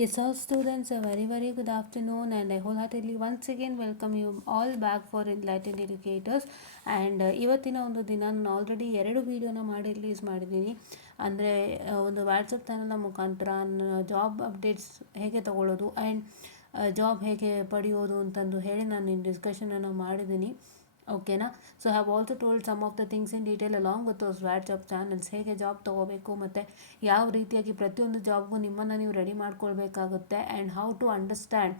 Yes, all students, a very good afternoon, and I wholeheartedly once again welcome you all back for Enlightened Educators. And ಇವತ್ತಿನ ಒಂದು ದಿನ ನಾನು already 2 ವೀಡಿಯೋನ ಮಾಡಿ release ಮಾಡಿದ್ದೀನಿ. ಅಂದರೆ ಒಂದು ವಾಟ್ಸಪ್ ಚಾನಲ್ನ ಮುಖಾಂತರ ಜಾಬ್ ಅಪ್ಡೇಟ್ಸ್ ಹೇಗೆ ತೊಗೊಳ್ಳೋದು ಆ್ಯಂಡ್ ಜಾಬ್ ಹೇಗೆ ಪಡೆಯೋದು ಅಂತಂದು ಹೇಳಿ ನಾನು ಡಿಸ್ಕಷನನ್ನು ಮಾಡಿದ್ದೀನಿ. ಓಕೆನಾ. So have also told some of the things in detail along with those WhatsApp channels, ಹೇಗೆ ಜಾಬ್ ತೊಗೋಬೇಕು ಮತ್ತು ಯಾವ ರೀತಿಯಾಗಿ ಪ್ರತಿಯೊಂದು ಜಾಬ್ಗೂ ನಿಮ್ಮನ್ನು ನೀವು ರೆಡಿ ಮಾಡ್ಕೊಳ್ಬೇಕಾಗುತ್ತೆ and how to understand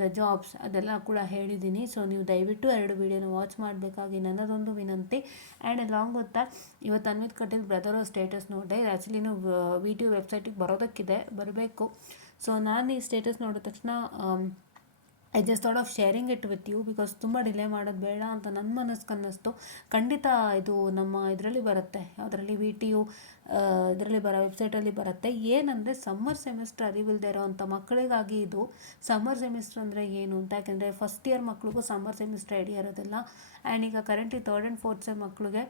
the jobs ಅದೆಲ್ಲ ಕೂಡ ಹೇಳಿದ್ದೀನಿ. ಸೊ ನೀವು ದಯವಿಟ್ಟು 2 ವೀಡಿಯೋನ ವಾಚ್ ಮಾಡಬೇಕಾಗಿ ನನ್ನದೊಂದು ವಿನಂತಿ. ಆ್ಯಂಡ್ ಅಲಾಂಗ್ ವಿತ್ ದಟ್ ಇವತ್ತು ಅನ್ವಿತ್ ಕಟೀಲ್ ಬ್ರದರ್ ಸ್ಟೇಟಸ್ ನೋಡಿದೆ. ಆ್ಯಕ್ಚುಲಿ ನೀವು ವಿ ಟಿ ಯು ವೆಬ್ಸೈಟಿಗೆ ಬರೋದಕ್ಕಿದೆ, ಬರಬೇಕು. ಸೊ ನಾನು ಈ ಸ್ಟೇಟಸ್ ನೋಡಿದ ತಕ್ಷಣ I just thought of sharing it with you because ತುಂಬ ಡಿಲೇ ಮಾಡೋದು ಬೇಡ ಅಂತ ನನ್ನ ಮನಸ್ಸಿಗೆ ಅನ್ನಿಸ್ತು. ಖಂಡಿತ ಇದು ನಮ್ಮ ಇದರಲ್ಲಿ ಬರುತ್ತೆ, ಅದರಲ್ಲಿ ವಿ ಟಿ ಯು ಇದರಲ್ಲಿ ವೆಬ್ಸೈಟಲ್ಲಿ ಬರುತ್ತೆ. ಏನಂದರೆ ಸಮ್ಮರ್ ಸೆಮಿಸ್ಟರ್ ಅರಿವಿಲ್ಲದೆ ಇರೋವಂಥ ಮಕ್ಕಳಿಗಾಗಿ ಇದು. ಸಮ್ಮರ್ ಸೆಮಿಸ್ಟರ್ ಅಂದರೆ ಏನು ಅಂತ, ಯಾಕೆಂದರೆ ಫಸ್ಟ್ ಇಯರ್ ಮಕ್ಳಿಗೂ ಸಮ್ಮರ್ ಸೆಮಿಸ್ಟರ್ ಐಡಿಯಾ ಇರೋದಿಲ್ಲ. ಆ್ಯಂಡ್ ಈಗ currently 3rd and 4th sem ಮಕ್ಕಳಿಗೆ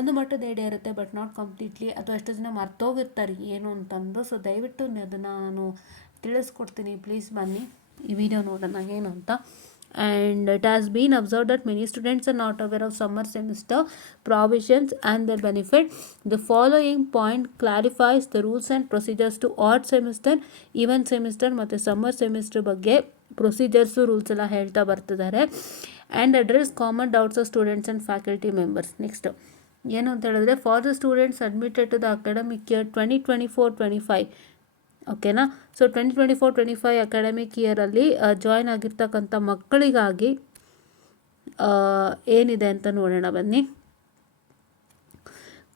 ಒಂದು ಮಟ್ಟದ ಐಡಿಯಾ ಇರುತ್ತೆ, ಬಟ್ ನಾಟ್ ಕಂಪ್ಲೀಟ್ಲಿ, ಅಥವಾ ಎಷ್ಟೋ ಜನ ಮರ್ತೋಗಿರ್ತಾರೆ ಏನು ಅಂತಂದು. ಸೊ ದಯವಿಟ್ಟು ಅದನ್ನು ನಾನು ತಿಳಿಸ್ಕೊಡ್ತೀನಿ, ಪ್ಲೀಸ್ ಬನ್ನಿ ಈ ವಿಡಿಯೋ ನೋಡೋಣ ಏನು ಅಂತ. And it has been observed that many students are not aware of summer semester provisions and their benefit. The following point clarifies the rules and procedures to odd semester, even semester ಮತ್ತು summer semester ಬಗ್ಗೆ procedures rules ಎಲ್ಲ ಹೇಳ್ತಾ ಬರ್ತಿದ್ದಾರೆ. And address common doubts of students and faculty members. Next ಏನು ಅಂತ ಹೇಳಿದ್ರೆ, for the students admitted to the academic year 2024-25, ಓಕೆನಾ. So 2024-25 academic ಇಯರಲ್ಲಿ join ಆಗಿರ್ತಕ್ಕಂಥ ಮಕ್ಕಳಿಗಾಗಿ ಏನಿದೆ ಅಂತ ನೋಡೋಣ ಬನ್ನಿ.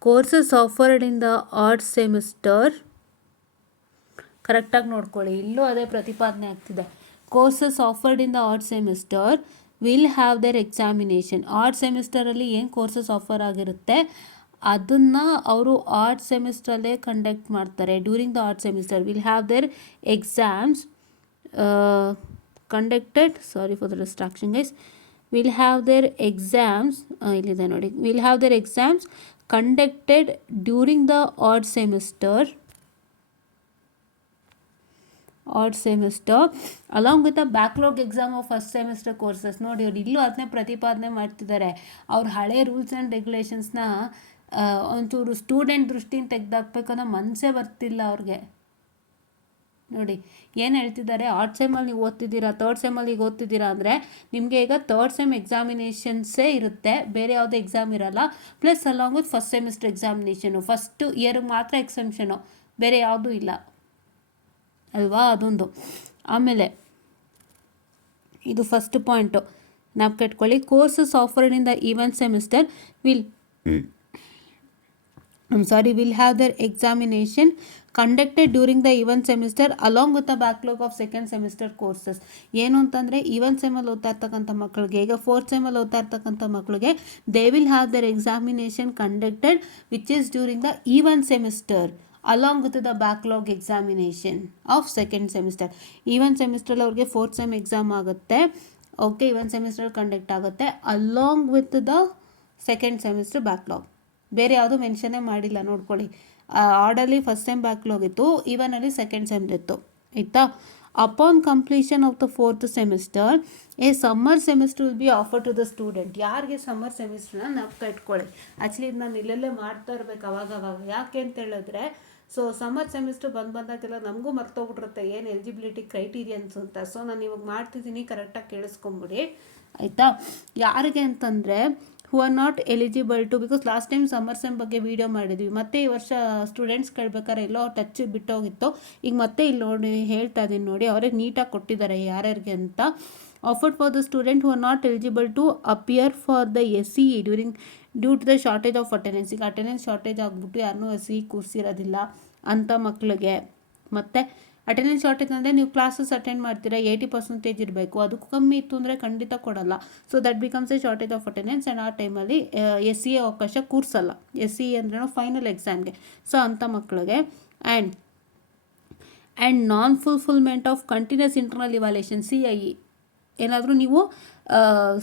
Courses offered in the odd semester, ಕರೆಕ್ಟಾಗಿ ನೋಡ್ಕೊಳ್ಳಿ, ಇಲ್ಲೂ ಅದೇ ಪ್ರತಿಪಾದನೆ ಆಗ್ತಿದೆ. Courses offered in the odd semester will have their examination. Odd ಸೆಮಿಸ್ಟರಲ್ಲಿ ಏನು ಕೋರ್ಸಸ್ ಆಫರ್ ಆಗಿರುತ್ತೆ ಅದನ್ನು ಅವರು ಆರ್ಟ್ ಸೆಮಿಸ್ಟ್ರಲ್ಲೇ ಕಂಡಕ್ಟ್ ಮಾಡ್ತಾರೆ. During the odd semester will have their exams conducted, sorry for the distraction guys, will have their exams, ಇಲ್ಲಿದೆ ನೋಡಿ, will have their exams conducted during the odd semester along with a backlog exam of first semester courses. ನೋಡಿ ಅವ್ರು ಇಲ್ಲೂ ಅದನ್ನೇ ಪ್ರತಿಪಾದನೆ ಮಾಡ್ತಿದ್ದಾರೆ. ಅವ್ರ ಹಳೆ ರೂಲ್ಸ್ ಆ್ಯಂಡ್ ರೆಗ್ಯುಲೇಷನ್ಸ್ನ ಒಂಚೂರು ಸ್ಟೂಡೆಂಟ್ ದೃಷ್ಟಿಯಿಂದ ತೆಗೆದಾಕ್ಬೇಕನ್ನೋ ಮನಸ್ಸೇ ಬರ್ತಿಲ್ಲ ಅವ್ರಿಗೆ. ನೋಡಿ ಏನು ಹೇಳ್ತಿದ್ದಾರೆ, ಆರ್ಟ್ ಸೆಮ್ಮಲ್ಲಿ ನೀವು ಓದ್ತಿದ್ದೀರಾ, 3rd ಸೆಮ್ಮಲ್ಲಿ ಈಗ ಓದ್ತಿದ್ದೀರಾ ಅಂದರೆ ನಿಮಗೆ ಈಗ 3rd ಸೆಮ್ ಎಕ್ಸಾಮಿನೇಷನ್ಸೇ ಇರುತ್ತೆ, ಬೇರೆ ಯಾವುದೇ ಎಕ್ಸಾಮ್ ಇರಲ್ಲ. Plus along with first semester examination, first ಇಯರ್ಗೆ ಮಾತ್ರ ಎಕ್ಸೆಂಪ್ಷನು, ಬೇರೆ ಯಾವುದೂ ಇಲ್ಲ ಅಲ್ವಾ, ಅದೊಂದು. ಆಮೇಲೆ ಇದು ಫಸ್ಟ್ ಪಾಯಿಂಟು ಜ್ಞಾಪಕ courses offered in the even semester will have their examination conducted during the even semester along with the backlog of second semester courses. ಏನು ಅಂತಂದರೆ ಈವನ್ ಸೆಮಲ್ಲಿ ಓದ್ತಾ ಇರ್ತಕ್ಕಂಥ ಮಕ್ಕಳಿಗೆ, ಈಗ 4th ಸೆಮಲ್ಲಿ ಓದ್ತಾ ಇರ್ತಕ್ಕಂಥ ಮಕ್ಕಳಿಗೆ they will have their examination conducted which is during the even semester along with the backlog examination of second semester. ಈವನ್ ಸೆಮಿಸ್ಟ್ರಲ್ಲಿ ಅವ್ರಿಗೆ 4th ಸೆಮ್ ಎಕ್ಸಾಮ್ ಆಗುತ್ತೆ, ಓಕೆ, ಈವನ್ ಸೆಮಿಸ್ಟರ್ ಕಂಡಕ್ಟ್ ಆಗುತ್ತೆ along with the second semester backlog. ಬೇರೆ ಯಾವುದು ಮೆನ್ಷನ್ನೇ ಮಾಡಿಲ್ಲ, ನೋಡ್ಕೊಳ್ಳಿ. Orderly first sem backlog ಇತ್ತು, ಈವನಲ್ಲಿ ಸೆಕೆಂಡ್ ಸೆಮ್ ಇತ್ತು, ಆಯಿತಾ. Upon completion of the 4th semester a summer semester will be offer to the student. ಯಾರಿಗೆ summer ಸೆಮಿಸ್ಟರ್ನ ಜ್ಞಾಪಕ ಇಟ್ಕೊಳ್ಳಿ. ಆ್ಯಕ್ಚುಲಿ ಇದು ನಾನು ಇಲ್ಲೆಲ್ಲೇ ಮಾಡ್ತಾ ಇರಬೇಕು ಅವಾಗವಾಗ, ಯಾಕೆ ಅಂತ ಹೇಳಿದ್ರೆ ಸೊ ಸಮ್ಮರ್ ಸೆಮಿಸ್ಟರ್ ಬಂದಾಗೆಲ್ಲ ನಮಗೂ ಮರ್ತೋಗ್ಬಿಟ್ಟಿರುತ್ತೆ ಏನು ಎಲಿಜಿಬಿಲಿಟಿ ಕ್ರೈಟೀರಿಯನ್ಸ್ ಅಂತ. ಸೊ ನಾನು ಇವಾಗ ಮಾಡ್ತಿದ್ದೀನಿ, ಕರೆಕ್ಟಾಗಿ ಕೇಳಿಸ್ಕೊಂಬಿಡಿ, ಆಯಿತಾ. ಯಾರಿಗೆ ಅಂತಂದರೆ who are not eligible to, because last time summer sem ಬಗ್ಗೆ ವೀಡಿಯೋ ಮಾಡಿದ್ವಿ, ಮತ್ತು ಈ ವರ್ಷ ಸ್ಟೂಡೆಂಟ್ಸ್ ಕೇಳ್ಬೇಕಾದ್ರೆ ಎಲ್ಲೋ ಟಚ್ ಬಿಟ್ಟೋಗಿತ್ತು, ಈಗ ಮತ್ತೆ ಇಲ್ಲಿ ನೋಡಿ ಹೇಳ್ತಾ ಇದ್ದೀನಿ ನೋಡಿ, ಅವ್ರಿಗೆ ನೀಟಾಗಿ ಕೊಟ್ಟಿದ್ದಾರೆ ಯಾರ್ಯಾರಿಗೆ ಅಂತ. Offered for the student who are not eligible to appear for the SCE due to the shortage of attendance. ಈಗ ಅಟೆಂಡೆನ್ಸ್ ಶಾರ್ಟೇಜ್ ಆಗಿಬಿಟ್ಟು ಯಾರನ್ನೂ SCE ಕೂರಿಸಿರೋದಿಲ್ಲ ಅಂಥ ಮಕ್ಕಳಿಗೆ. ಮತ್ತು ಅಟೆಂಡೆನ್ಸ್ ಶಾರ್ಟೇಜ್ ಅಂದರೆ ನೀವು ಕ್ಲಾಸಸ್ ಅಟೆಂಡ್ ಮಾಡ್ತೀರಾ 80% ಇರಬೇಕು, ಅದಕ್ಕೂ ಕಮ್ಮಿ ಇತ್ತು ಅಂದರೆ ಖಂಡಿತ ಕೊಡಲ್ಲ. So that becomes a shortage of attendance. And ಆ ಟೈಮಲ್ಲಿ SCE ಅವಕಾಶ ಕೂರಿಸಲ್ಲ. SCE ಅಂದ್ರೇನು ಫೈನಲ್ ಎಕ್ಸಾಮ್ಗೆ. ಸೊ ಅಂಥ ಮಕ್ಕಳಿಗೆ and non fulfilment of continuous internal evaluation CIE ಏನಾದರೂ ನೀವು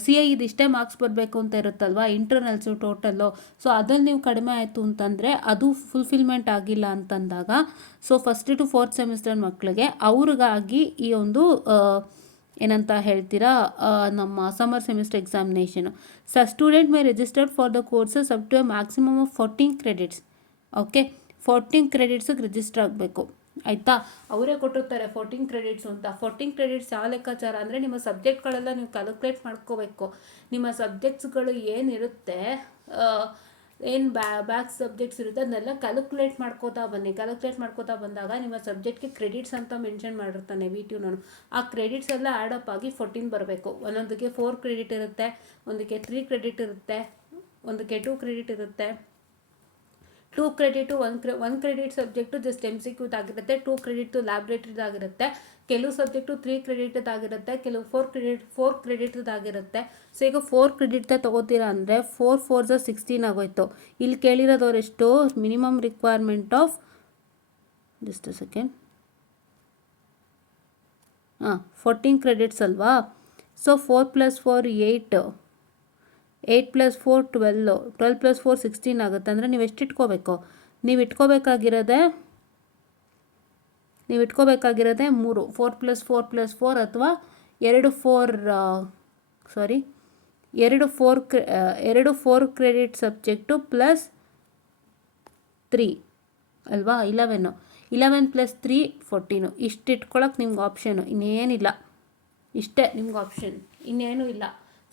ಸಿ ಐ ಇದಿಷ್ಟೇ ಮಾರ್ಕ್ಸ್ ಬರಬೇಕು ಅಂತ ಇರುತ್ತಲ್ವ ಇಂಟರ್ನಲ್ಸು ಟೋಟಲ್ಲು. ಸೊ ಅದ್ರಲ್ಲಿ ನೀವು ಕಡಿಮೆ ಆಯಿತು ಅಂತಂದರೆ ಅದು ಫುಲ್ಫಿಲ್ಮೆಂಟ್ ಆಗಿಲ್ಲ ಅಂತಂದಾಗ so first to fourth semester ಮಕ್ಕಳಿಗೆ ಅವ್ರಿಗಾಗಿ ಈ ಒಂದು ಏನಂತ ಹೇಳ್ತೀರಾ ನಮ್ಮ summer semester examination. Student may registered for the courses up to a maximum of 14 credits. Okay, 14 ಕ್ರೆಡಿಟ್ಸಿಗೆ ರಿಜಿಸ್ಟರ್ ಆಗಬೇಕು ಆಯಿತಾ. ಅವರೇ ಕೊಟ್ಟಿರ್ತಾರೆ 14 ಕ್ರೆಡಿಟ್ಸ್ ಅಂತ. 14 ಕ್ರೆಡಿಟ್ಸ್ ಯಾವ ಲೆಕ್ಕಾಚಾರ ಅಂದರೆ ನಿಮ್ಮ ಸಬ್ಜೆಕ್ಟ್ಗಳೆಲ್ಲ ನೀವು ಕ್ಯಾಲ್ಕುಲೇಟ್ ಮಾಡ್ಕೋಬೇಕು. ನಿಮ್ಮ ಸಬ್ಜೆಕ್ಟ್ಸ್ಗಳು ಏನಿರುತ್ತೆ, ಏನು ಬ್ಯಾಕ್ ಸಬ್ಜೆಕ್ಟ್ಸ್ ಇರುತ್ತೆ ಅದನ್ನೆಲ್ಲ ಕ್ಯಾಲ್ಕುಲೇಟ್ ಮಾಡ್ಕೋತಾ ಬನ್ನಿ. ಕ್ಯಾಲ್ಕುಲೇಟ್ ಮಾಡ್ಕೋತಾ ಬಂದಾಗ ನಿಮ್ಮ ಸಬ್ಜೆಕ್ಟ್ಗೆ ಕ್ರೆಡಿಟ್ಸ್ ಅಂತ ಮೆನ್ಷನ್ ಮಾಡಿರ್ತಾನೆ VTU. ಆ ಕ್ರೆಡಿಟ್ಸ್ ಎಲ್ಲ ಆ್ಯಡಪ್ ಆಗಿ 14 ಬರಬೇಕು. ಒಂದೊಂದಕ್ಕೆ 4 ಕ್ರೆಡಿಟ್ ಇರುತ್ತೆ, ಒಂದಕ್ಕೆ 3 ಕ್ರೆಡಿಟ್ ಇರುತ್ತೆ, ಒಂದಕ್ಕೆ 2 ಕ್ರೆಡಿಟ್ ಇರುತ್ತೆ. 2 credit one credit subject just MCQ ಆಗಿರುತ್ತೆ, 2 ಕ್ರೆಡಿಟ್ ಲ್ಯಾಬ್ರೇಟ್ರಿದಾಗಿರುತ್ತೆ. ಕೆಲವು ಸಬ್ಜೆಕ್ಟು 3 ಕ್ರೆಡಿಟ್ದಾಗಿರುತ್ತೆ, ಕೆಲವು 4 ಕ್ರೆಡಿಟ್ದಾಗಿರುತ್ತೆ. ಸೊ ಈಗ 4 ಕ್ರೆಡಿಟ್ ತೊಗೋತೀರಾ ಅಂದರೆ 4 4 16 ಆಗೋಯ್ತು. ಇಲ್ಲಿ ಕೇಳಿರೋದವರೆಷ್ಟು minimum requirement of just second 14 credits ಅಲ್ವಾ. ಸೊ 4 + 4 8, 8 + 4 12, 12 + 4 16 ಆಗುತ್ತೆ. ಅಂದರೆ ನೀವು ಎಷ್ಟು ಇಟ್ಕೋಬೇಕು? ನೀವು ಇಟ್ಕೋಬೇಕಾಗಿರೋದೆ 3, 4 + 4 + 4 ಅಥವಾ 2 4 ಕ್ರೆಡಿಟ್ ಸಬ್ಜೆಕ್ಟು ಪ್ಲಸ್ 3 ಅಲ್ವಾ, 11 + 3 14. ಇಷ್ಟು ಇಟ್ಕೊಳಕ್ಕೆ ನಿಮ್ಗೆ ಆಪ್ಷನು, ಇನ್ನೇನಿಲ್ಲ. ಇಷ್ಟೇ ನಿಮ್ಗೆ ಆಪ್ಷನ್, ಇನ್ನೇನೂ ಇಲ್ಲ.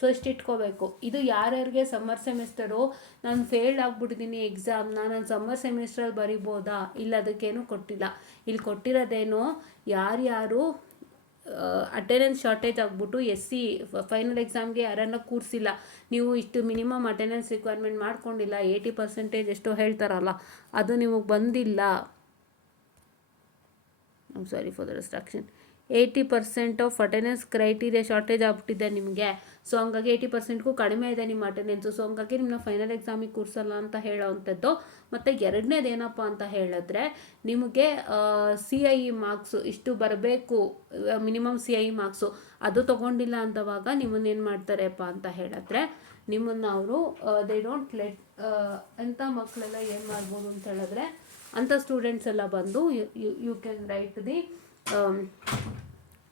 ಸೊ ಇಷ್ಟು ಇಟ್ಕೋಬೇಕು. ಇದು ಯಾರ್ಯಾರಿಗೆ ಸಮ್ಮರ್ ಸೆಮಿಸ್ಟರು ನಾನು ಫೇಲ್ಡ್ ಆಗಿಬಿಟ್ಟಿದ್ದೀನಿ ಎಕ್ಸಾಮ್ನ, ನಾನು ಸಮ್ಮರ್ ಸೆಮಿಸ್ಟ್ರಲ್ಲಿ ಬರಿಬೋದಾ? ಇಲ್ಲ, ಅದಕ್ಕೇನು ಕೊಟ್ಟಿಲ್ಲ. ಇಲ್ಲಿ ಕೊಟ್ಟಿರೋದೇನು, ಯಾರ್ಯಾರು ಅಟೆಂಡೆನ್ಸ್ ಶಾರ್ಟೇಜ್ ಆಗಿಬಿಟ್ಟು SC ಫೈನಲ್ ಎಕ್ಸಾಮ್ಗೆ ಯಾರನ್ನ ಕೂರಿಸಿಲ್ಲ, ನೀವು ಇಷ್ಟು ಮಿನಿಮಮ್ ಅಟೆಂಡೆನ್ಸ್ ರಿಕ್ವೈರ್ಮೆಂಟ್ ಮಾಡ್ಕೊಂಡಿಲ್ಲ, 80% ಎಷ್ಟೋ ಹೇಳ್ತಾರಲ್ಲ, ಅದು ನಿಮಗೆ ಬಂದಿಲ್ಲ. ಸಾರಿ for the distraction. 80% of attendance criteria shortage ಆಗ್ಬಿಟ್ಟಿದೆ ನಿಮಗೆ. ಸೊ ಹಂಗಾಗಿ 80%ಗೂ ಕಡಿಮೆ ಇದೆ ನಿಮ್ಮ ಅಟೆಂಡೆನ್ಸು. ಸೊ ಹಂಗಾಗಿ ನಿಮ್ಮನ್ನ ಫೈನಲ್ ಎಕ್ಸಾಮಿಗೆ ಕೂರಿಸಲ್ಲ ಅಂತ ಹೇಳೋವಂಥದ್ದು. ಮತ್ತು ಎರಡನೇದು ಏನಪ್ಪ ಅಂತ ಹೇಳಿದ್ರೆ, ನಿಮಗೆ CIE ಮಾರ್ಕ್ಸು ಇಷ್ಟು ಬರಬೇಕು, ಮಿನಿಮಮ್ CIE ಮಾರ್ಕ್ಸು ಅದು ತೊಗೊಂಡಿಲ್ಲ ಅಂತವಾಗ ನಿಮ್ಮನ್ನೇನು ಮಾಡ್ತಾರೆಪ್ಪ ಅಂತ ಹೇಳಿದ್ರೆ, ನಿಮ್ಮನ್ನು ಅವರು ದೇ ಡೋಂಟ್ ಲೆಟ್ ಅಂಥ ಮಕ್ಕಳೆಲ್ಲ ಏನು ಮಾಡ್ಬೋದು ಅಂತ ಹೇಳಿದ್ರೆ, ಅಂಥ ಸ್ಟೂಡೆಂಟ್ಸ್ ಎಲ್ಲ ಬಂದು ಯು ಕ್ಯಾನ್ ರೈಟ್ ದಿ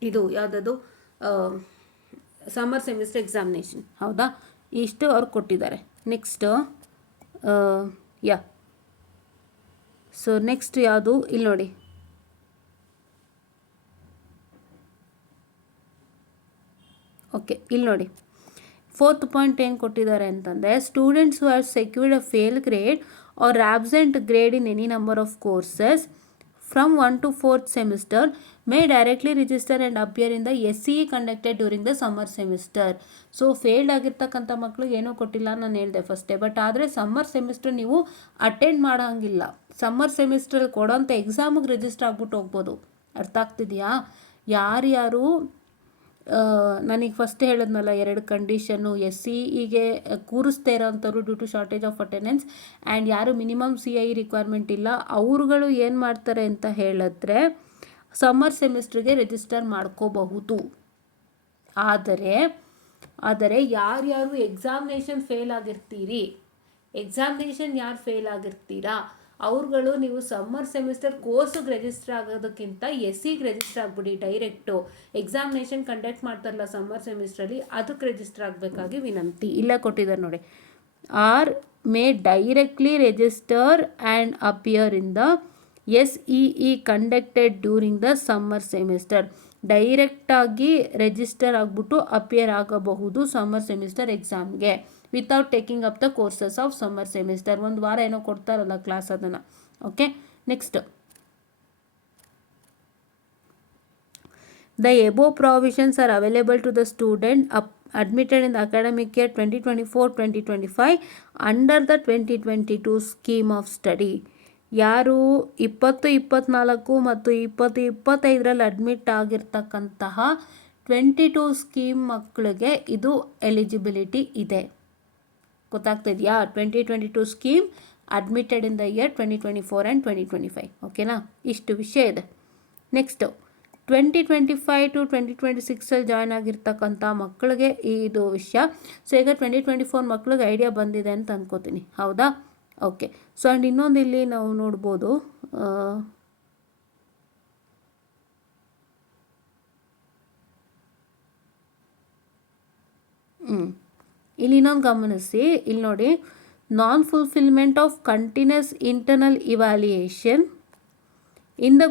ಇದು ಯಾವುದದು ಸಮ್ಮರ್ ಸೆಮಿಸ್ಟರ್ ಎಕ್ಸಾಮಿನೇಷನ್. ಹೌದಾ, ಇಷ್ಟು ಅವ್ರು ಕೊಟ್ಟಿದ್ದಾರೆ. ನೆಕ್ಸ್ಟ್ ಸೊ ನೆಕ್ಸ್ಟ್ ಯಾವುದು ಇಲ್ಲಿ ನೋಡಿ, ಓಕೆ ಇಲ್ಲಿ ನೋಡಿ 4th ಪಾಯಿಂಟ್ ಏನು ಕೊಟ್ಟಿದ್ದಾರೆ ಅಂತಂದರೆ, students who have secured a fail grade or absent grade in any number of courses from 1 to 4th semester may directly register and appear in the SCE conducted during the summer semester. So failed ಆಗಿರ್ತಕ್ಕಂಥ ಮಕ್ಕಳು ಏನೂ ಕೊಟ್ಟಿಲ್ಲ, ನಾನು ಹೇಳಿದೆ ಫಸ್ಟೇ. But ಆದರೆ summer semester ನೀವು attend ಮಾಡೋಂಗಿಲ್ಲ. ಸಮ್ಮರ್ ಸೆಮಿಸ್ಟ್ರಲ್ಲಿ ಕೊಡೋಂಥ ಎಕ್ಸಾಮಿಗೆ ರಿಜಿಸ್ಟರ್ ಆಗ್ಬಿಟ್ಟು ಹೋಗ್ಬೋದು. ಅರ್ಥ ಆಗ್ತಿದೆಯಾ? ಯಾರ್ಯಾರು ನನಗೆ ಫಸ್ಟ್ ಹೇಳಿದ್ನಲ್ಲ 2 ಕಂಡೀಷನ್ನು, SCEಗೆ ಕೂರಿಸ್ತಾ ಇರೋಂಥವ್ರು due to shortage of attendance, and ಯಾರು ಮಿನಿಮಮ್ CIE ರಿಕ್ವೈರ್ಮೆಂಟ್ ಇಲ್ಲ ಅವ್ರುಗಳು ಏನು ಮಾಡ್ತಾರೆ ಅಂತ ಹೇಳಿದ್ರೆ ಸಮ್ಮರ್ ಸೆಮಿಸ್ಟ್ರಿಗೆ ರಿಜಿಸ್ಟರ್ ಮಾಡ್ಕೋಬಹುದು. ಆದರೆ ಯಾರ್ಯಾರು ಎಕ್ಸಾಮಿನೇಷನ್ ಫೇಲ್ ಆಗಿರ್ತೀರಿ, ಯಾರು ಫೇಲ್ ಆಗಿರ್ತೀರಾ ಅವ್ರುಗಳು ನೀವು ಸಮ್ಮರ್ ಸೆಮಿಸ್ಟರ್ ಕೋರ್ಸಿಗೆ ರಿಜಿಸ್ಟರ್ ಆಗೋದಕ್ಕಿಂತ SCಗೆ ರಿಜಿಸ್ಟರ್ ಆಗಿಬಿಡಿ. ಡೈರೆಕ್ಟು ಎಕ್ಸಾಮಿನೇಷನ್ ಕಂಡಕ್ಟ್ ಮಾಡ್ತಾರಲ್ಲ ಸಮ್ಮರ್ ಸೆಮಿಸ್ಟ್ರಲ್ಲಿ, ಅದಕ್ಕೆ ರಿಜಿಸ್ಟರ್ ಆಗಬೇಕಾಗಿ ವಿನಂತಿ. ಇಲ್ಲ ಕೊಟ್ಟಿದ್ದಾರೆ ನೋಡಿ, or may directly register and appear in the SEE conducted during the summer semester. ಡೈರೆಕ್ಟಾಗಿ ರಿಜಿಸ್ಟರ್ ಆಗಿಬಿಟ್ಟು ಅಪಿಯರ್ ಆಗಬಹುದು ಸಮ್ಮರ್ ಸೆಮಿಸ್ಟರ್ ಎಕ್ಸಾಮ್ಗೆ without taking up the courses of summer semester. ಒಂದು ವಾರ ಏನೋ ಕೊಡ್ತಾರಲ್ಲ ಕ್ಲಾಸ್, ಅದನ್ನು. Okay, next the above provisions are available to the student admitted in the academic year 2024-2025 under the 2022 scheme of study. ಯಾರು 2024 ಮತ್ತು 2025ರಲ್ಲಿ admit ಆಗಿರ್ತಕ್ಕಂತಹ 22 scheme ಮಕ್ಕಳಿಗೆ ಇದು eligibility ಇದೆ. ಗೊತ್ತಾಗ್ತಿದೆಯಾ? 2022 scheme admitted in the year 2024 and 2025. ಓಕೆನಾ? ಇಷ್ಟು ವಿಷಯ ಇದೆ. ನೆಕ್ಸ್ಟು 2025 to 2026 ಜಾಯ್ನ್ ಆಗಿರ್ತಕ್ಕಂಥ ಮಕ್ಕಳಿಗೆ ಇದು ವಿಷಯ. ಸೊ ಈಗ 2024 ಮಕ್ಳಿಗೆ ಐಡಿಯಾ ಬಂದಿದೆ ಅಂತ ಅನ್ಕೋತೀನಿ, ಹೌದಾ? ಓಕೆ. ಸೊ ಆ್ಯಂಡ್ ಇನ್ನೊಂದು ಇಲ್ಲಿ ನಾವು ನೋಡ್ಬೋದು, ಇಲ್ಲಿ ಇನ್ನೊಂದು ಗಮನಿಸಿ, ಇಲ್ಲಿ ನೋಡಿ, non fulfilment of continuous internal evaluation in the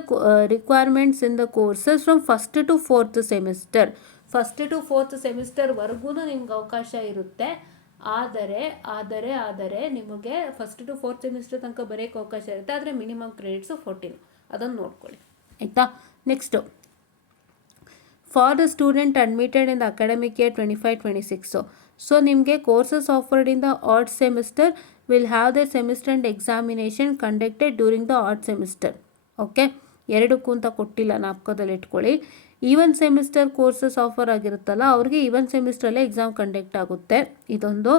requirements in the courses from 1st to 4th semester. 1st to 4th ಸೆಮಿಸ್ಟರ್ವರೆಗೂ ನಿಮ್ಗೆ ಅವಕಾಶ ಇರುತ್ತೆ. ಆದರೆ ನಿಮಗೆ 1st to 4th ಸೆಮಿಸ್ಟರ್ ತನಕ ಬರೆಯೋಕ್ಕೆ ಅವಕಾಶ ಇರುತ್ತೆ. ಆದರೆ ಮಿನಿಮಮ್ ಕ್ರೆಡಿಟ್ಸು 14, ಅದನ್ನು ನೋಡ್ಕೊಳ್ಳಿ, ಆಯಿತಾ? Next, for the student admitted in the academic year 25-26. So ನಿಮಗೆ courses offered in the odd semester will have the semester and examination conducted during the odd semester. Okay, ಎರಡಕ್ಕೂ ಅಂತ ಕೊಟ್ಟಿಲ್ಲ, ಜ್ಞಾಪಕದಲ್ಲಿ ಇಟ್ಕೊಳ್ಳಿ. ಈವನ್ ಸೆಮಿಸ್ಟರ್ ಕೋರ್ಸಸ್ ಆಫರ್ ಆಗಿರುತ್ತಲ್ಲ, ಅವ್ರಿಗೆ even ಸೆಮಿಸ್ಟ್ರಲ್ಲೇ exam conduct ಆಗುತ್ತೆ, ಇದೊಂದು.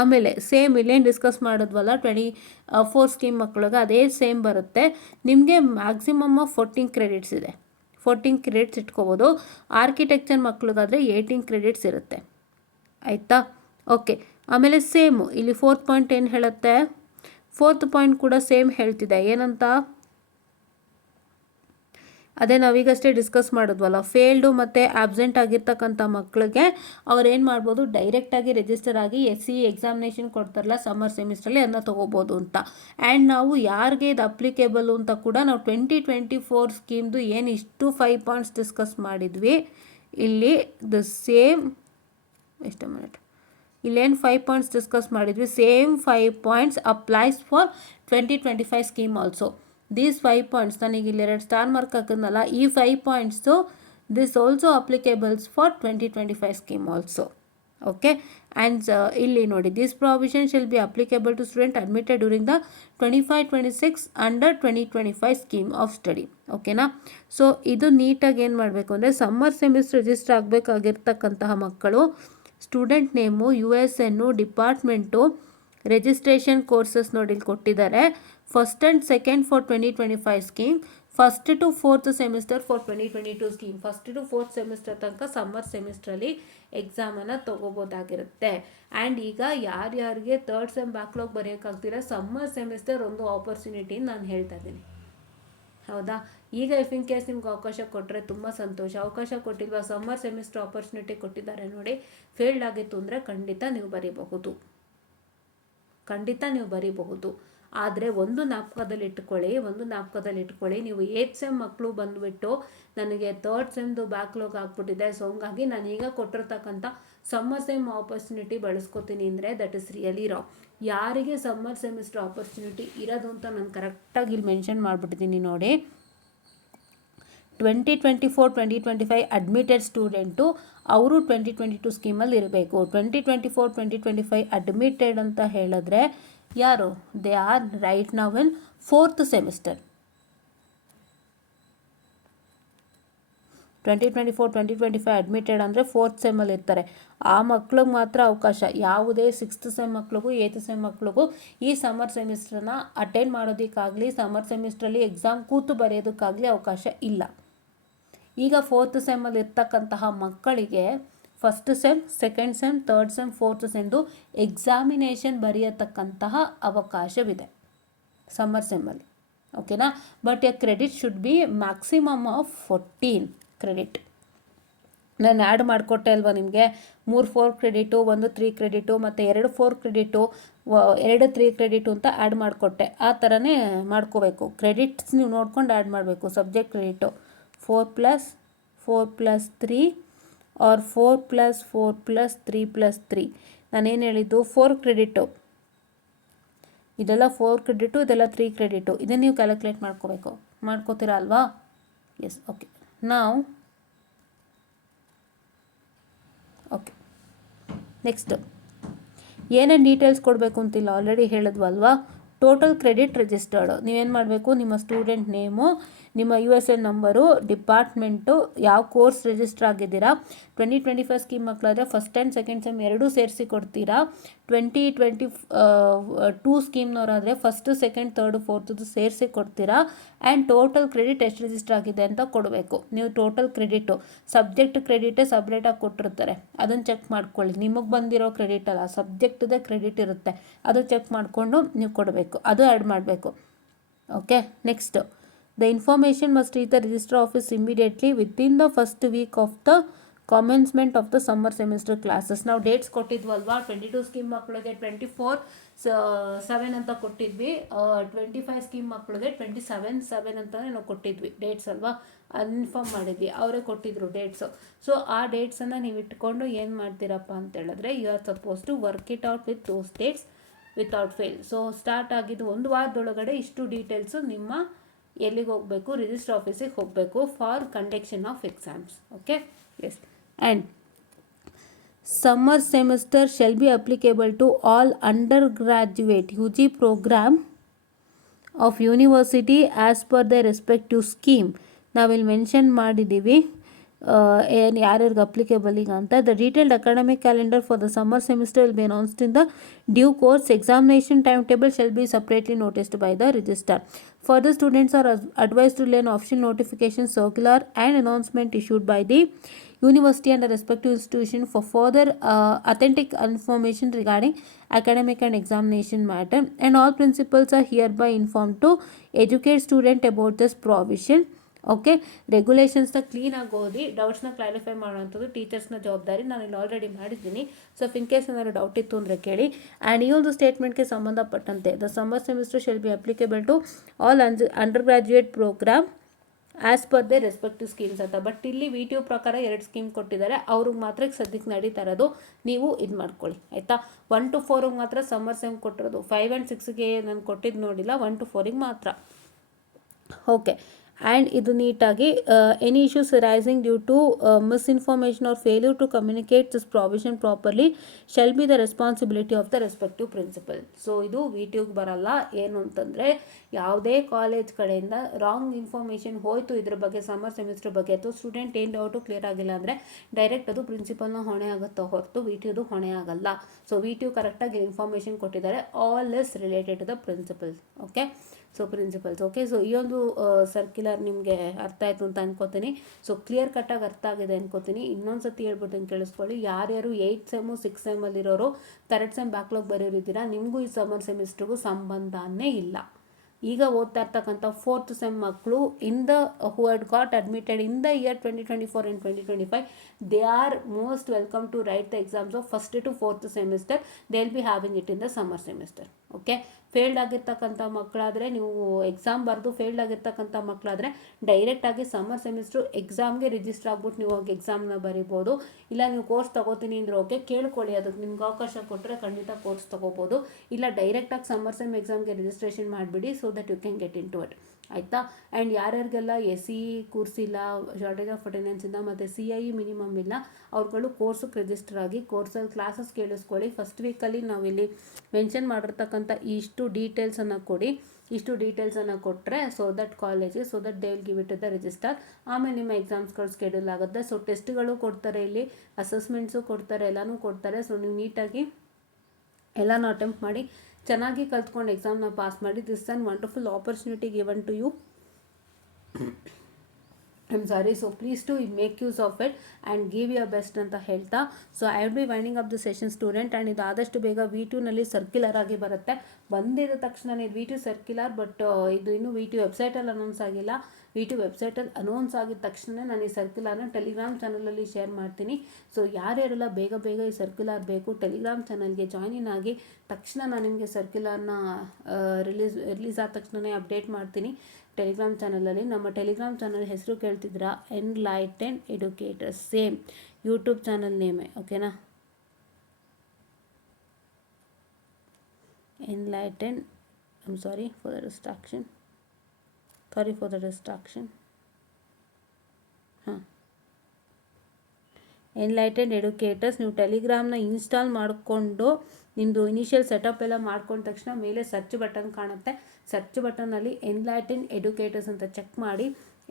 ಆಮೇಲೆ ಸೇಮ್ ಇಲ್ಲೇನು ಡಿಸ್ಕಸ್ ಮಾಡಿದ್ವಲ್ಲ 24 ಸ್ಕೀಮ್ ಮಕ್ಕಳಿಗೆ, ಅದೇ ಸೇಮ್ ಬರುತ್ತೆ. ನಿಮಗೆ ಮ್ಯಾಕ್ಸಿಮಮ್ ಆಫ್ 14 ಕ್ರೆಡಿಟ್ಸ್ ಇದೆ, 14 ಕ್ರೆಡಿಟ್ಸ್ ಇಟ್ಕೋಬೋದು. ಆರ್ಕಿಟೆಕ್ಚರ್ ಮಕ್ಳಿಗಾದರೆ 18 ಕ್ರೆಡಿಟ್ಸ್ ಇರುತ್ತೆ, ಆಯಿತಾ? ಓಕೆ. ಆಮೇಲೆ ಸೇಮು ಇಲ್ಲಿ 4th ಪಾಯಿಂಟ್ ಏನು ಹೇಳುತ್ತೆ, 4th ಪಾಯಿಂಟ್ ಕೂಡ ಸೇಮ್ ಹೇಳ್ತಿದೆ. ಏನಂತ? ಅದೇ ನಾವೀಗಷ್ಟೇ ಡಿಸ್ಕಸ್ ಮಾಡಿದ್ವಲ್ಲ, ಫೇಲ್ಡು ಮತ್ತು ಆಬ್ಸೆಂಟ್ ಆಗಿರ್ತಕ್ಕಂಥ ಮಕ್ಕಳಿಗೆ ಅವ್ರೇನು ಮಾಡ್ಬೋದು, ಡೈರೆಕ್ಟಾಗಿ ರಿಜಿಸ್ಟರ್ ಆಗಿ SCE ಎಕ್ಸಾಮಿನೇಷನ್ ಕೊಡ್ತಾರಲ್ಲ ಸಮ್ಮರ್ ಸೆಮಿಸ್ಟ್ರಲ್ಲಿ, ಅದನ್ನ ತೊಗೋಬೋದು ಅಂತ. ಆ್ಯಂಡ್ ನಾವು ಯಾರಿಗೆ ಇದು ಅಪ್ಲಿಕೇಬಲು ಅಂತ ಕೂಡ ನಾವು 2024 ಸ್ಕೀಮ್ದು ಏನು ಇಷ್ಟು 5 ಪಾಯಿಂಟ್ಸ್ ಡಿಸ್ಕಸ್ ಮಾಡಿದ್ವಿ, ಇಲ್ಲಿ ದ ಸೇಮ್, ಎಷ್ಟು ಮಿನಿಟ್, ಇಲ್ಲೇನು 5 ಪಾಯಿಂಟ್ಸ್ ಡಿಸ್ಕಸ್ ಮಾಡಿದ್ವಿ, same 5 points applies for 2025 scheme also. These 5 points, ನನಗೆ ಇಲ್ಲಿ 2 ಸ್ಟಾರ್ ಮಾರ್ಕ್ ಹಾಕಿದ್ನಲ್ಲ, ಈ 5 points this also applicables for 2025 scheme also. Okay. And ಇಲ್ಲಿ ನೋಡಿ, this provision shall be applicable to student admitted during the 25-26 under 2025 scheme of study. ಓಕೆನಾ? So ಇದು ನೀಟಾಗಿ ಏನು ಮಾಡಬೇಕು ಅಂದರೆ, ಸಮ್ಮರ್ ಸೆಮಿಸ್ಟರ್ ರಿಜಿಸ್ಟರ್ ಆಗಬೇಕಾಗಿರ್ತಕ್ಕಂತಹ ಮಕ್ಕಳು student name, USN, department, registration courses ನೋಡಿ ಇಲ್ಲಿ ಕೊಟ್ಟಿದ್ದಾರೆ. 1st and 2nd for 2025 scheme, 1st to 4th semester for 2022 scheme. 1st to 4th semester ತನಕ ಸಮ್ಮರ್ ಸೆಮಿಸ್ಟ್ರಲ್ಲಿ ಎಕ್ಸಾಮನ್ನು ತೊಗೋಬೋದಾಗಿರುತ್ತೆ. ಆ್ಯಂಡ್ ಈಗ ಯಾರ್ಯಾರಿಗೆ 3rd ಸೆಮ್ ಬ್ಯಾಕ್ಲಾಗ್ ಬರೆಯೋಕ್ಕಾಗ್ತಿಲ್ಲ, ಸಮ್ಮರ್ ಸೆಮಿಸ್ಟರ್ ಒಂದು ಆಪರ್ಚುನಿಟಿ ನಾನು ಹೇಳ್ತಾ ಇದ್ದೀನಿ, ಹೌದಾ? ಈಗ ಇಫ್ ಇನ್ ಕೇಸ್ ನಿಮ್ಗೆ ಅವಕಾಶ ಕೊಟ್ಟರೆ ತುಂಬ ಸಂತೋಷ. ಅವಕಾಶ ಕೊಟ್ಟಿಲ್ವಾ, ಸಮ್ಮರ್ ಸೆಮಿಸ್ಟರ್ ಆಪರ್ಚುನಿಟಿ ಕೊಟ್ಟಿದ್ದಾರೆ ನೋಡಿ, ಫೇಲ್ಡ್ ಆಗಿತ್ತು ಅಂದರೆ ಖಂಡಿತ ನೀವು ಬರೀಬಹುದು. ಆದರೆ ಒಂದು ಜ್ಞಾಪಕದಲ್ಲಿ ಇಟ್ಕೊಳ್ಳಿ, ನೀವು 8th ಸೆಮ್ ಮಕ್ಕಳು ಬಂದುಬಿಟ್ಟು ನನಗೆ 3rd ಸೆಮ್ದು ಬ್ಯಾಕ್ಲಾಗ್ ಆಗ್ಬಿಟ್ಟಿದೆ, ಸೊ ಹಂಗಾಗಿ ನಾನು ಈಗ ಕೊಟ್ಟಿರ್ತಕ್ಕಂಥ ಸಮ್ಮರ್ ಸೆಮ್ ಆಪರ್ಚುನಿಟಿ ಬಳಸ್ಕೊತೀನಿ ಅಂದರೆ ದಟ್ ಇಸ್ ರಿಯಲಿ ರಾಂಗ್. ಯಾರಿಗೆ ಸಮ್ಮರ್ ಸೆಮಿಸ್ಟರ್ ಆಪರ್ಚುನಿಟಿ ಇರೋದು ಅಂತ ನಾನು ಕರೆಕ್ಟಾಗಿ ಇಲ್ಲಿ ಮೆನ್ಷನ್ ಮಾಡಿಬಿಟ್ಟಿದ್ದೀನಿ ನೋಡಿ. 2024-2025 ಅಡ್ಮಿಟೆಡ್ ಸ್ಟೂಡೆಂಟು ಅವರು 2022 ಸ್ಕೀಮಲ್ಲಿ ಇರಬೇಕು. 2024-2025 ಅಡ್ಮಿಟೆಡ್ ಅಂತ ಹೇಳಿದ್ರೆ ಯಾರು? They are right now in 4th semester. 2024-2025 admitted ಅಂದರೆ 4th ಸೆಮ್ಮಲ್ಲಿ ಇರ್ತಾರೆ. ಆ ಮಕ್ಳಿಗೆ ಮಾತ್ರ ಅವಕಾಶ. ಯಾವುದೇ 6th ಸೆಮ್ ಮಕ್ಳಿಗೂ 8th ಸೆಮ್ ಮಕ್ಳಿಗೂ ಈ ಸಮ್ಮರ್ ಸೆಮಿಸ್ಟ್ರನ್ನ ಅಟೆಂಡ್ ಮಾಡೋದಕ್ಕಾಗಲಿ, ಸಮ್ಮರ್ ಸೆಮಿಸ್ಟ್ರಲ್ಲಿ ಎಕ್ಸಾಮ್ ಕೂತು ಬರೆಯೋದಕ್ಕಾಗಲಿ ಅವಕಾಶ ಇಲ್ಲ. ಈಗ 4th ಸೆಮ್ಮಲ್ಲಿ ಇರ್ತಕ್ಕಂತಹ ಮಕ್ಕಳಿಗೆ 1st sem, 2nd sem, 3rd sem, 4th ಸೆಮ್ದು ಎಕ್ಸಾಮಿನೇಷನ್ ಬರೆಯತಕ್ಕಂತಹ ಅವಕಾಶವಿದೆ ಸಮ್ಮರ್ ಸೆಮ್ಮಲ್ಲಿ. ಓಕೆನಾ? But your credit should be maximum of 14 credit. ನಾನು ಆ್ಯಡ್ ಮಾಡಿಕೊಟ್ಟೆ ಅಲ್ವಾ ನಿಮಗೆ, 3 4 ಕ್ರೆಡಿಟು, 1 3 ಕ್ರೆಡಿಟು ಮತ್ತು 2 4 ಕ್ರೆಡಿಟು, 2 3 ಕ್ರೆಡಿಟು ಅಂತ ಆ್ಯಡ್ ಮಾಡಿಕೊಟ್ಟೆ. ಆ ಥರನೇ ಮಾಡ್ಕೋಬೇಕು. ಕ್ರೆಡಿಟ್ಸ್ ನೀವು ನೋಡ್ಕೊಂಡು ಆ್ಯಡ್ ಮಾಡಬೇಕು. Subject credit 4+4+3 or 4+4+3+3. ನಾನೇನು ಹೇಳಿದ್ದು 4 ಕ್ರೆಡಿಟು, ಇದೆಲ್ಲ 4 ಕ್ರೆಡಿಟು, ಇದೆಲ್ಲ 3 ಕ್ರೆಡಿಟು. ಇದನ್ನು ನೀವು ಕ್ಯಾಲ್ಕುಲೇಟ್ ಮಾಡ್ಕೋಬೇಕು. ಮಾಡ್ಕೋತೀರಾ ಅಲ್ವಾ? ಎಸ್. ಓಕೆ. ನಾವು ಓಕೆ, ನೆಕ್ಸ್ಟು ಏನೇನು ಡೀಟೇಲ್ಸ್ ಕೊಡಬೇಕು ಅಂತಿಲ್ಲ, ಆಲ್ರೆಡಿ ಹೇಳಿದ್ವಲ್ವಾ. ಟೋಟಲ್ ಕ್ರೆಡಿಟ್ ರಿಜಿಸ್ಟರ್ಡ್ ನೀವೇನು ಮಾಡಬೇಕು, ನಿಮ್ಮ ಸ್ಟೂಡೆಂಟ್ ನೇಮು, ನಿಮ್ಮ USN ನಂಬರು, ಡಿಪಾರ್ಟ್ಮೆಂಟು, ಯಾವ ಕೋರ್ಸ್ ರಿಜಿಸ್ಟರ್ ಆಗಿದ್ದೀರಾ. 2025 scheme ಮಕ್ಕಳಾದರೆ 1st and 2nd sem ಎರಡೂ ಸೇರಿಸಿ ಕೊಡ್ತೀರಾ. 2022 ಸ್ಕೀಮ್ನವರಾದರೆ ಫಸ್ಟು ಸೆಕೆಂಡ್ ಥರ್ಡು ಫೋರ್ತದು ಸೇರಿಸಿ ಕೊಡ್ತೀರಾ. ಆ್ಯಂಡ್ ಟೋಟಲ್ ಕ್ರೆಡಿಟ್ ಎಷ್ಟು ರಿಜಿಸ್ಟರ್ ಆಗಿದೆ ಅಂತ ಕೊಡಬೇಕು. ನೀವು ಟೋಟಲ್ ಕ್ರೆಡಿಟು ಸಬ್ಜೆಕ್ಟ್ ಕ್ರೆಡಿಟೇ ಸಪ್ರೇಟಾಗಿ ಕೊಟ್ಟಿರ್ತಾರೆ, ಅದನ್ನು ಚೆಕ್ ಮಾಡ್ಕೊಳ್ಳಿ. ನಿಮಗೆ ಬಂದಿರೋ ಕ್ರೆಡಿಟ್ ಅಲ್ಲ, ಸಬ್ಜೆಕ್ಟ್ದೇ ಕ್ರೆಡಿಟ್ ಇರುತ್ತೆ, ಅದು ಚೆಕ್ ಮಾಡಿಕೊಂಡು ನೀವು ಕೊಡಬೇಕು, ಅದು ಆ್ಯಡ್ ಮಾಡಬೇಕು. Okay, next, the information must reach the register office immediately within the first week of the commencement of the summer semester classes. ನಾವು ಡೇಟ್ಸ್ ಕೊಟ್ಟಿದ್ವಲ್ವಾ, 22 ಸ್ಕೀಮ್ ಮಕ್ಕಳಿಗೆ 24/7 ಅಂತ ಕೊಟ್ಟಿದ್ವಿ, 25 ಸ್ಕೀಮ್ ಮಕ್ಕಳಿಗೆ 27/7 ಅಂತಲೇ ನಾವು ಕೊಟ್ಟಿದ್ವಿ ಡೇಟ್ಸ್ ಅಲ್ವಾ, ಇನ್ಫಾರ್ಮ್ ಮಾಡಿದ್ವಿ, ಅವರೇ ಕೊಟ್ಟಿದ್ರು ಡೇಟ್ಸು. ಸೊ ಆ ಡೇಟ್ಸನ್ನು ನೀವು ಇಟ್ಕೊಂಡು ಏನು ಮಾಡ್ತೀರಪ್ಪ ಅಂತ ಹೇಳಿದ್ರೆ, you are suppose to work it out with those dates without fail. So start ಆಗಿದ್ದು 1 ವಾರದೊಳಗಡೆ ಇಷ್ಟು ಡೀಟೇಲ್ಸು ನಿಮ್ಮ ಎಲ್ಲಿಗೆ ಹೋಗಬೇಕು, ರಿಜಿಸ್ಟರ್ ಆಫೀಸಿಗೆ ಹೋಗಬೇಕು for conduction of exams. Okay, yes. And summer semester shall be applicable to all undergraduate UG program of university as per their respective scheme. ನಾವಿಲ್ಲಿ mention ಮಾಡಿದ್ದೀವಿ ಏನು ಯಾರ್ಯಾರಿಗೆ ಅಪ್ಲಿಕೇಬಲ್ ಈಗ ಅಂತ. The detailed academic calendar for the summer semester will be announced in the due course. Examination time table shall be separately noticed by the register. Further, students are advised to learn official notification, circular and announcement issued by the university and the respective institution for further authentic information regarding academic and examination matter. And all principals are hereby informed to educate student about this provision. Okay, ರೆಗ್ಯುಲೇಷನ್ಸ್ನ ಕ್ಲೀನಾಗಿ ಓದಿ ಡೌಟ್ಸ್ನ clarify ಮಾಡೋವಂಥದ್ದು ಟೀಚರ್ಸ್ನ ಜವಾಬ್ದಾರಿ. ನಾನು ಇಲ್ಲಿ already ಮಾಡಿದ್ದೀನಿ. So in case ಏನಾದ್ರು doubt ಇತ್ತು ಅಂದರೆ ಕೇಳಿ. ಆ್ಯಂಡ್ ಈ ಒಂದು ಸ್ಟೇಟ್ಮೆಂಟ್ಗೆ ಸಂಬಂಧಪಟ್ಟಂತೆ the summer semester shall be applicable to all undergraduate program as per the respective schemes ಅಂತ. ಬಟ್ ಇಲ್ಲಿ VTU ಪ್ರಕಾರ 2 ಸ್ಕೀಮ್ ಕೊಟ್ಟಿದ್ದಾರೆ, ಅವ್ರಿಗೆ ಮಾತ್ರ ಸದ್ಯಕ್ಕೆ ನಡೀತಾ ಇರೋದು. ನೀವು ಇದು ಮಾಡ್ಕೊಳ್ಳಿ ಆಯಿತಾ. 1 to 4 ಮಾತ್ರ ಸಮ್ಮರ್ ಸೆಮ್ ಕೊಟ್ಟಿರೋದು, 5 and 6ಗೆ ನಾನು ಕೊಟ್ಟಿದ್ದು ನೋಡಿಲ್ಲ, 1 to 4ಗೆ ಮಾತ್ರ. ಓಕೆ, ಆ್ಯಂಡ್ ಇದು ನೀಟಾಗಿ any issues arising due to misinformation or failure to communicate this provision properly shall be the responsibility of the respective principal. So ಇದು VTUಗೆ ಬರಲ್ಲ. ಏನು ಅಂತಂದರೆ, ಯಾವುದೇ ಕಾಲೇಜ್ ಕಡೆಯಿಂದ ರಾಂಗ್ ಇನ್ಫಾರ್ಮೇಷನ್ ಹೋಯಿತು ಇದ್ರ ಬಗ್ಗೆ, ಸಮ್ಮರ್ ಸೆಮಿಸ್ಟರ್ ಬಗ್ಗೆ, ಅಥವಾ ಸ್ಟೂಡೆಂಟ್ ಏನು ಡೌಟು ಕ್ಲಿಯರ್ ಆಗಿಲ್ಲ ಅಂದರೆ ಡೈರೆಕ್ಟ್ ಅದು ಪ್ರಿನ್ಸಿಪಲ್ನ ಹೊಣೆ ಆಗುತ್ತೋ ಹೊರತು VTUದು ಹೊಣೆ ಆಗಲ್ಲ. ಸೊ VTU ಕರೆಕ್ಟಾಗಿ ಇನ್ಫಾರ್ಮೇಷನ್ ಕೊಟ್ಟಿದ್ದಾರೆ, all is related to the principal. Okay, so principals. Okay, so ಈ ಒಂದು ಸರ್ಕ್ಯುಲರ್ ನಿಮಗೆ ಅರ್ಥ ಆಯಿತು ಅಂತ ಅನ್ಕೋತೀನಿ. ಸೊ ಕ್ಲಿಯರ್ ಕಟ್ಟಾಗಿ ಅರ್ಥ ಆಗಿದೆ ಅನ್ಕೋತೀನಿ. ಇನ್ನೊಂದು ಸತಿ ಹೇಳ್ಬಿಟ್ಟು ಕೇಳಿಸ್ಕೊಳ್ಳಿ, ಯಾರ್ಯಾರು 8th ಸೆಮ್ಮು 6th ಸೆಮ್ಮಲ್ಲಿರೋರು 3rd ಸೆಮ್ ಬ್ಯಾಕ್ಲಾಗ್ ಬರೆಯೋರಿದ್ದೀರಾ, ನಿಮಗೂ ಈ ಸಮ್ಮರ್ ಸೆಮಿಸ್ಟ್ರಿಗೂ ಸಂಬಂಧನೇ ಇಲ್ಲ. ಈಗ ಓದ್ತಾ ಇರ್ತಕ್ಕಂಥ 4th ಸೆಮ್ ಮಕ್ಕಳು in the who had got admitted in the year 2024 and 2025, they are most welcome to write the exams of 1st to 4th semester. They will be having it in the summer semester. Okay, failed ಆಗಿರ್ತಕ್ಕಂಥ ಮಕ್ಕಳಾದರೆ, ನೀವು exam ಬರೆದು failed ಆಗಿರ್ತಕ್ಕಂಥ ಮಕ್ಕಳಾದರೆ ಡೈರೆಕ್ಟಾಗಿ summer semester ಎಕ್ಸಾಮ್ಗೆ register ಆಗ್ಬಿಟ್ಟು ನೀವು ಹೋಗಿ ಎಕ್ಸಾಮ್ನ ಬರಿಬೋದು. ಇಲ್ಲ ನೀವು ಕೋರ್ಸ್ ತೊಗೋತೀನಿ ಅಂದರೆ ಓಕೆ, ಕೇಳ್ಕೊಳ್ಳಿ, ಅದಕ್ಕೆ ನಿಮ್ಗೆ ಅವಕಾಶ ಕೊಟ್ಟರೆ ಖಂಡಿತ ಕೋರ್ಸ್ ತೊಗೋಬೋದು. ಇಲ್ಲ ಡೈರೆಕ್ಟಾಗಿ ಸಮ್ಮರ್ ಸೆಮ್ ಎಕ್ಸಾಮ್ಗೆ ರಿಜಿಸ್ಟ್ರೇಷನ್ ಮಾಡಿಬಿಡಿ, so that you can get into it. ಆಯಿತಾ. ಆ್ಯಂಡ್ ಯಾರ್ಯಾರಿಗೆಲ್ಲ SE ಕೂರ್ಸಿಲ್ಲ, ಶಾರ್ಟೇಜ್ ಆಫ್ ಅಟೆಂಡೆನ್ಸಿಂದ, ಮತ್ತು CIE ಮಿನಿಮಮ್ ಇಲ್ಲ, ಅವ್ರುಗಳು ಕೋರ್ಸಿಗೆ ರಿಜಿಸ್ಟರ್ ಆಗಿ ಕೋರ್ಸಲ್ಲಿ ಕ್ಲಾಸಸ್ ಕೇಳಿಸ್ಕೊಳ್ಳಿ. ಫಸ್ಟ್ ವೀಕಲ್ಲಿ ನಾವಿಲ್ಲಿ ಮೆನ್ಷನ್ ಮಾಡಿರ್ತಕ್ಕಂಥ ಇಷ್ಟು ಡೀಟೇಲ್ಸನ್ನು ಕೊಡಿ. ಇಷ್ಟು ಡೀಟೇಲ್ಸನ್ನು ಕೊಟ್ಟರೆ ಸೊ ದಟ್ ಕಾಲೇಜಿಗೆ, so that they will give it to the register. ಆಮೇಲೆ ನಿಮ್ಮ ಎಕ್ಸಾಮ್ಸ್ಗಳು ಸ್ಕೆಡ್ಯೂಲ್ ಆಗುತ್ತೆ. ಸೊ ಟೆಸ್ಟ್ಗಳು ಕೊಡ್ತಾರೆ, ಇಲ್ಲಿ ಅಸೆಸ್ಮೆಂಟ್ಸು ಕೊಡ್ತಾರೆ, ಎಲ್ಲನೂ ಕೊಡ್ತಾರೆ. ಸೊ ನೀವು ನೀಟಾಗಿ ಎಲ್ಲನೂ ಅಟೆಂಪ್ಟ್ ಮಾಡಿ ಚೆನ್ನಾಗಿ ಕಲ್ತ್ಕೊಂಡು ಎಕ್ಸಾಮ್ನ ಪಾಸ್ ಮಾಡಿ. This on wonderful opportunity given to you. I'm sorry, so please to make use of it and give your best ಅಂತ ಹೇಳ್ತಾ, so I will be winding up the session student. And ಇದು ಆದಷ್ಟು ಬೇಗ VTUನಲ್ಲಿ circular ಆಗಿ ಬರುತ್ತೆ. ಬಂದಿರೋ ತಕ್ಷಣ ಇದು VTU ಸರ್ಕ್ಯುಲರ್, ಬಟ್ ಇದು ಇನ್ನೂ VTU ವೆಬ್ಸೈಟಲ್ಲಿ ಅನೌನ್ಸ್ ಆಗಿಲ್ಲ. VTU ವೆಬ್ಸೈಟಲ್ಲಿ ಅನೌನ್ಸ್ ಆಗಿದ ತಕ್ಷಣ ನಾನು ಈ ಸರ್ಕ್ಯುಲರ್ನ ಟೆಲಿಗ್ರಾಮ್ ಚಾನಲಲ್ಲಿ ಶೇರ್ ಮಾಡ್ತೀನಿ. ಸೊ ಯಾರ್ಯಾರೆಲ್ಲ ಬೇಗ ಬೇಗ ಈ ಸರ್ಕ್ಯುಲರ್ ಬೇಕು, ಟೆಲಿಗ್ರಾಮ್ ಚಾನಲ್ಗೆ ಜಾಯಿನ್ ಇನ್ ಆಗಿ ತಕ್ಷಣ ನಾನು ನಿಮಗೆ ಸರ್ಕ್ಯುಲರ್ನ ರಿಲೀಸ್ ಆದ ತಕ್ಷಣವೇ ಅಪ್ಡೇಟ್ ಮಾಡ್ತೀನಿ ಟೆಲಿಗ್ರಾಮ್ ಚಾನಲಲ್ಲಿ. ನಮ್ಮ ಟೆಲಿಗ್ರಾಮ್ ಚಾನಲ್ ಹೆಸರು ಕೇಳ್ತಿದ್ರಾ, enlighten educators, same YouTube channel ನೇಮೇ. ಓಕೆನಾ, enlighten. I'm sorry for the distraction. ಹಾಂ, ಎನ್ಲೈಟೆನ್ ಎಡ್ಯುಕೇಟರ್ಸ್. ನೀವು ಟೆಲಿಗ್ರಾಮ್ನ ಇನ್ಸ್ಟಾಲ್ ಮಾಡಿಕೊಂಡು ನಿಮ್ಮದು ಇನಿಷಿಯಲ್ ಸೆಟಪ್ ಎಲ್ಲ ಮಾಡ್ಕೊಂಡ ತಕ್ಷಣ ಮೇಲೆ ಸರ್ಚ್ ಬಟನ್ ಕಾಣುತ್ತೆ. ಸರ್ಚ್ ಬಟನ್ನಲ್ಲಿ ಎನ್ಲೈಟೆನ್ ಎಡ್ಯುಕೇಟರ್ಸ್ ಅಂತ ಚೆಕ್ ಮಾಡಿ.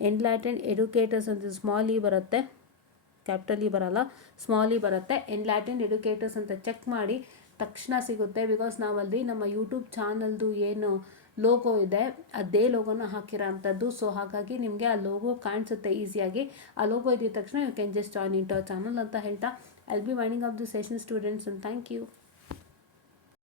ಎನ್ಲೈಟೆನ್ ಎಡ್ಯುಕೇಟರ್ಸ್ ಅಂತ ಸ್ಮಾಲ್ ಇ ಬರುತ್ತೆ, ಕ್ಯಾಪಿಟಲ್ ಇ ಬರಲ್ಲ, ಸ್ಮಾಲ್ ಇ ಬರುತ್ತೆ. ಎನ್ಲೈಟೆನ್ ಎಡ್ಯುಕೇಟರ್ಸ್ ಅಂತ ಚೆಕ್ ಮಾಡಿ ತಕ್ಷಣ ಸಿಗುತ್ತೆ. ಬಿಕಾಸ್ ನಾವಲ್ಲಿ ನಮ್ಮ ಯೂಟ್ಯೂಬ್ ಚಾನಲ್ದು ಏನು ಲೋಗೋ ಇದೆ ಅದೇ ಲೋಗೋನ ಹಾಕಿರೋ ಅಂಥದ್ದು. ಸೊ ಹಾಗಾಗಿ ನಿಮಗೆ ಆ ಲೋಗೋ ಕಾಣಿಸುತ್ತೆ ಈಸಿಯಾಗಿ. ಆ ಲೋಗೋ ಇದ್ದ ತಕ್ಷಣ you can just join into our channel ಅಂತ ಹೇಳ್ತಾ I will be winding up the session students, and thank you.